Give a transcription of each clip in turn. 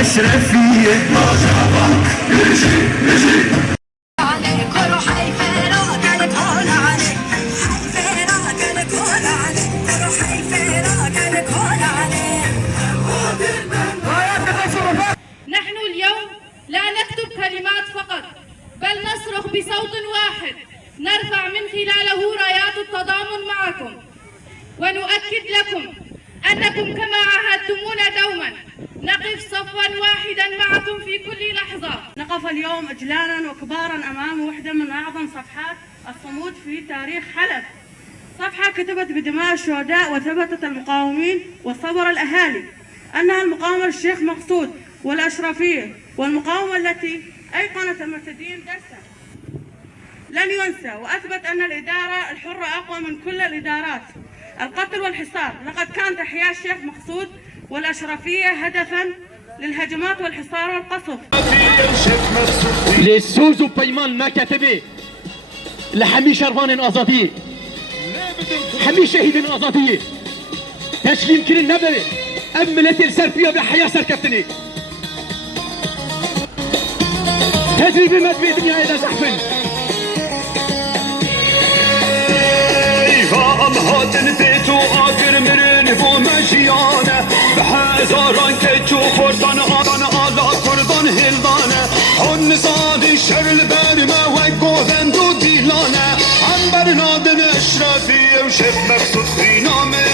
أشرفية نحن اليوم لا نكتب كلمات فقط، بل نصرخ بصوت واحد نرفع من خلاله رايات التضامن معكم، ونؤكد لكم أنكم كما عاهدتمونا دوما نقف صفا واحدا معكم في كل لحظة. نقف اليوم إجلالا وكبارا أمام واحدة من أعظم صفحات الصمود في تاريخ حلب، صفحة كتبت بدماء الشهداء وثبتت المقاومين وصبر الأهالي أنها المقاومة الشيخ مقصود والأشرفية، والمقاومة التي أيقنت المرتدين درسا لن ينسى، وأثبت أن الإدارة الحرة أقوى من كل الإدارات. القتل والحصار، لقد كانت إحياء الشيخ مقصود والأشرفية هدفا للهجمات والحصار والقصف. للسوز وبيمان ما كتبه لحمي شربان أزادية، حمي شهيد أزادية، تسليم كل النبي أملت السرفية بحياة سركبتني تجري بمدبي دنيا إلى زحفن هاتن بيتو آخر مرن بو مجيانه بحزاران كتشو خورتان آدان آلا كردان هلدانه هن نزاد شرل برمه و گوهند و دیلانه عنبر نادن اشرفی و شیخ مقصود فی نامه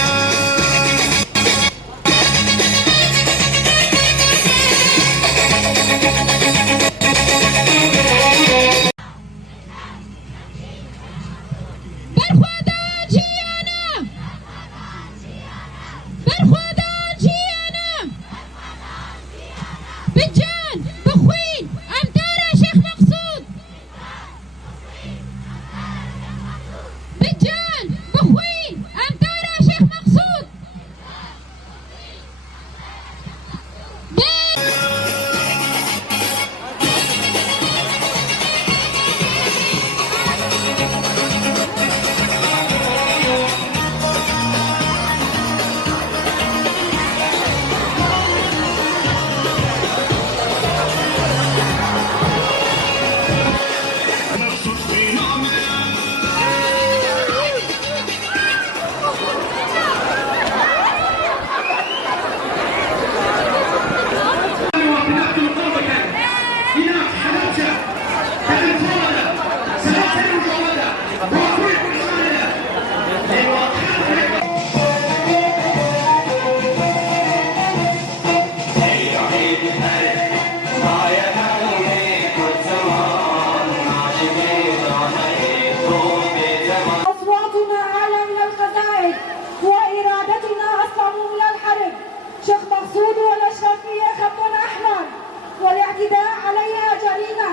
والاعتداء عليها جريمة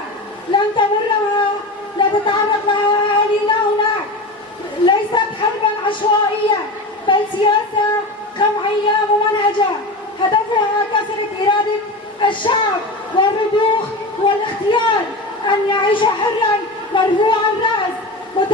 لن تمرها لتتعرض لها أهالينا هناك. ليست حربا عشوائية بل سياسة قمعية ممنهجة هدفها كسرة إرادة الشعب والرضوخ والاختيار أن يعيش حرا مرفوعا